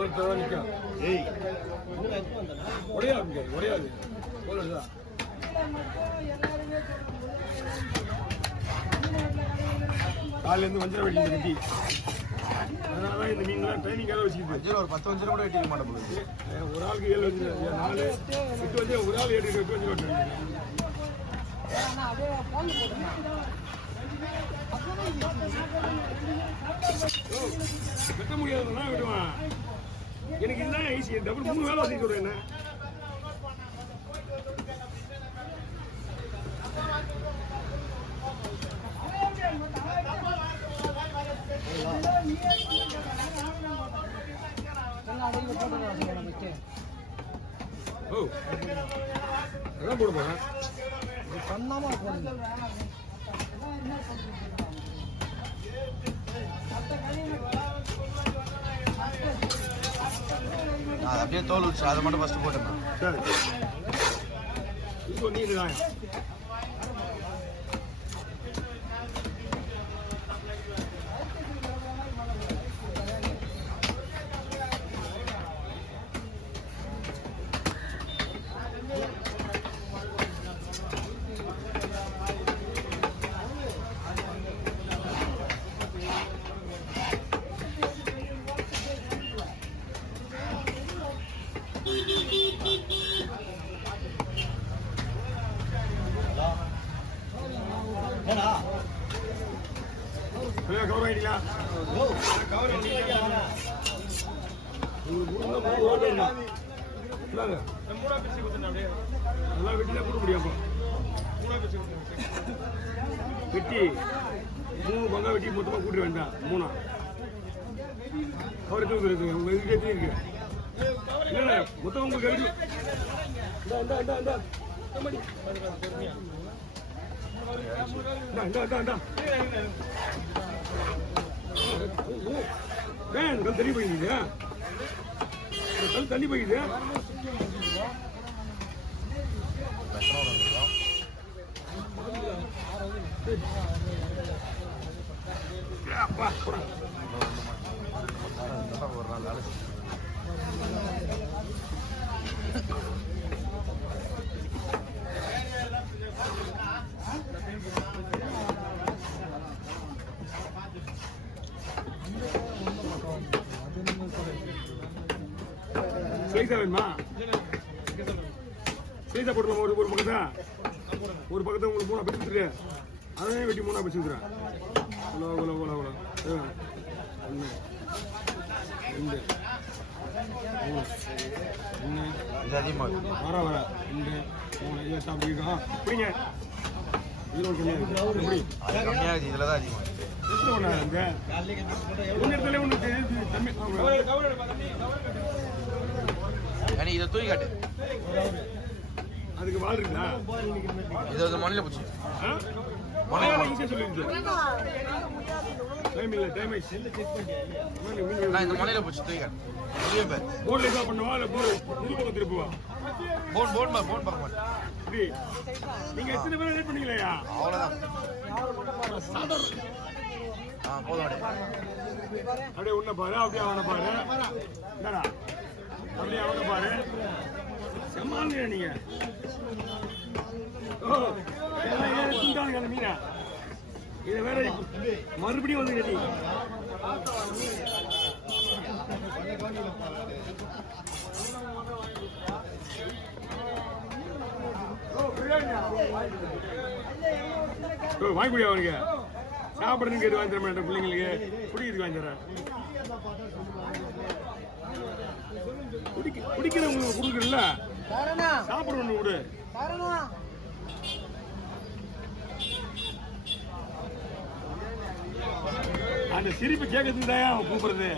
ஒரு தடவை நிற்கும். ஏய் உடையாது உடையாது போதுதா. காலையிலேருந்து வஞ்சரம் வெட்டி கட்டி அதனால தான் இந்த மீன்லாம் ட்ரைனிங்காக வச்சுக்கிது. ஒரு 10 வஞ்சரம் கூட வெட்டிக்க மாட்டேன் போகுது. ஒரு ஆளுக்கு 7 வஞ்சரம் 4 8 வஞ்சரம் ஒரு ஆள் 8 வஞ்சரம் வெட்டுறேன். வெட்ட முடியாதுன்னா விடுவான். எனக்கு இதுதான் ஈஸி. டபுள் 3 வேலை வசதி சொல்றேன். என்ன ஓ அதான் போட போறேன். பண்ணாம போடுங்க. அப்படியே தோல் வச்சு அதை மட்டும் ஃபர்ஸ்ட் போட்டேன். சரி இப்போ நீங்க தான் கவர் ஆயிட்டீங்களா? நல்லா வெட்டினா கொடுக்க முடியாம வெட்டி 3 பங்கா வெட்டி மொத்தமாக கூட்ட வேண்டாம். 3 கவர் இருக்கு உங்க இதுக்கு இருக்கு. இல்லை மொத்தம் உங்களுக்கு இருக்கு. தண்ணி போயிடுது. தண்ணி போயிடுது. ஒரு நாள் வேலை சைஸா வேணுமா? சைஸா போட்டுருமா? ஒரு பக்கத்தா உங்களுக்கு 3 பிடிச்சிருக்கு. அதையும் வெட்டி 3 பிடிச்சிருக்கிறேன். இவ்வளோ 1 2 3 இது அதிகமாக வர 2 3 இதை சாப்பிட்டுருக்கா பிடிங்க. இதில் கம்மியாகுது. இதில் தான் அதிகமாக இதை தூக்கி காட்டு. அதுக்கு வாழ் இருக்குதா? இது வந்து மண்ணில் போச்சு. இந்த மண்ணில் போச்சு. தூக்கி காட்டு. போன்ல பண்ணுவா இல்லை பக்கம் திருப்புவா? போன் பார்க்க மாட்டேன். நீங்க எத்தனை பேர் ரேட் பண்ணீங்களா? அவ்வளோதான். போதும். அப்படியே உன்ன பாரு, அப்படியே அவனை பாரு. என்னடா அப்படியே அவனை பாரு. செம்மாங்க நீங்க. அந்த மீனா இதை வேற மறுபடியும் வந்து கட்டி வாங்கி குடியா அவனுக்கு சாப்பிட்றதுக்கு எது வாங்கி தர மாட்டேன். பிள்ளைங்களுக்கு குடிக்கிறதுக்கு வாங்கி தரேன். குடிக்கிறவங்களுக்கு கொடுக்குறல சாப்பிடணும் விடு. அந்த சிரிப்பு கேட்கறதுக்கு தான் அவன் கூப்பிடுறது.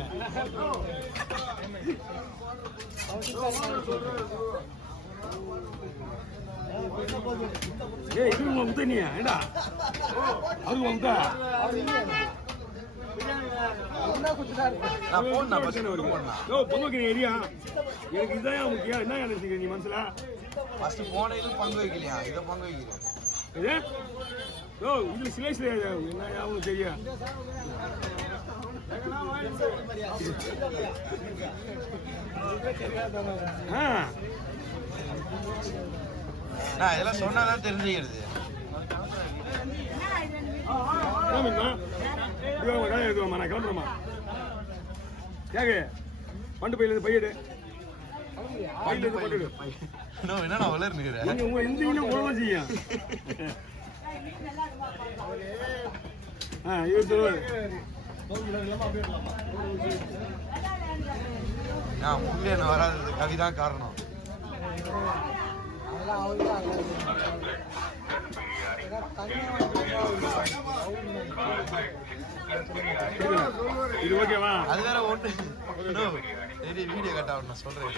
ஏய் இது உங்க முத்தனியா ஏடா அது உங்க ஏரியா எனக்கு இதான் முக்கியம். என்ன நினைச்சீங்க நீ மனசுல? ஃபர்ஸ்ட் போன இது பங்கு வைக்கலையா? இதை பங்கு வைக்கிறேன். இது ஓ இது சிலை என்ன தெரியும். நான் இதெல்லாம் சொன்னாதான் தெரிஞ்சுக்கிறது. நான் கிளம்புறேம்மா. கேக்கு பண்டு பையில பையடு என்னண்ணா வளர்ந்துக்கிறேன் உங்க இந்தியும் போலதான் செய்யும். இவர் சொல்லுவாரு நான் முன்னே என்ன வராது கவிதான் காரணம். இது ஓகேவா? அது வேற ஒண்ணு சரி வீடியோ கட்ட நான் சொல்றேன்.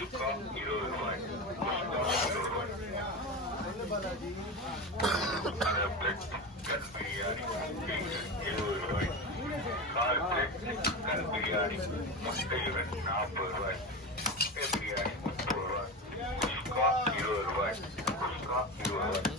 பிரியாணி முட்டையுடன் 40 ரூபாய், பிரியாணி 30 ரூபாய், குஸ்கா 20 ரூபாய், குஸ்கா 20 ரூபாய்.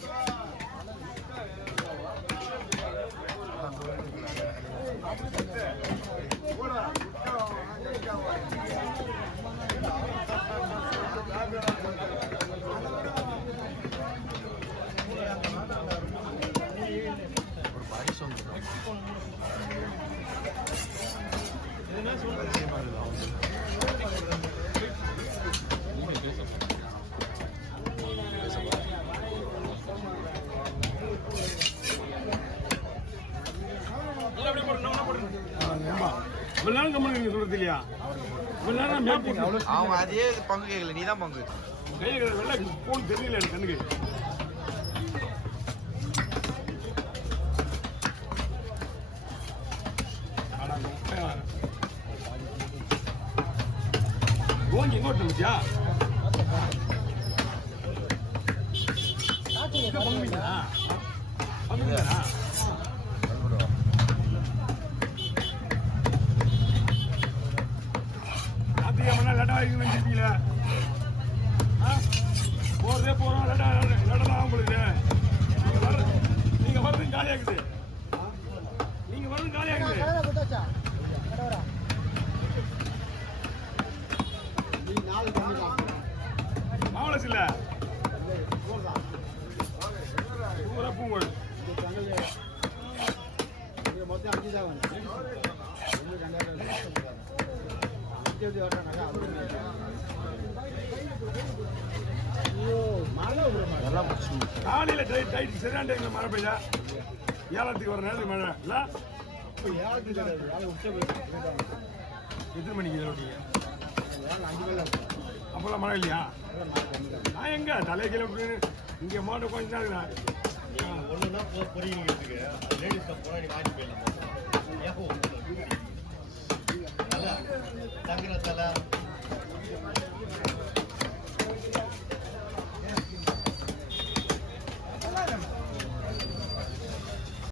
ஒரு பாய் சொல்லுங்க. சொல்றது இல்லையா? அவங்க அதே பங்கு கேட்கல, நீதான் பங்கு. வெள்ளை போன் தெரியல எனக்கு கண்ணுக்கு. கோஞ்சி எங்க ஓட்டுச்சா? பங்குவீங்களா? பங்குவீங்களா? லட்டா வாங்கிப்பீங்களா? போறதே போறோம் லட்டா லட்டா உங்களுக்கு. நீங்க வர்றது காலியாகுது. நீங்க வர்றது காலியாகுது. மாவளஸ் இல்ல பூங்கோள் மொத்தம் 5 தான் வந்து காலையில டைட் சரியான டைம்ல மழை பெய்யா. ஏலத்துக்கு வர நேரத்துக்கு மழை இல்ல. எத்தனை மணிக்கு ஓட்டிங்க? அப்பெல்லாம் மழை இல்லையா? நான் எங்க தலையை கீழே இங்க மாட்டை கொஞ்ச நாள் ஒண்ணுன்னா பொறிக்கிறதுக்கு லேடிஸ் போனா நீ வாங்கி போயிடலாம். தங்குற தலை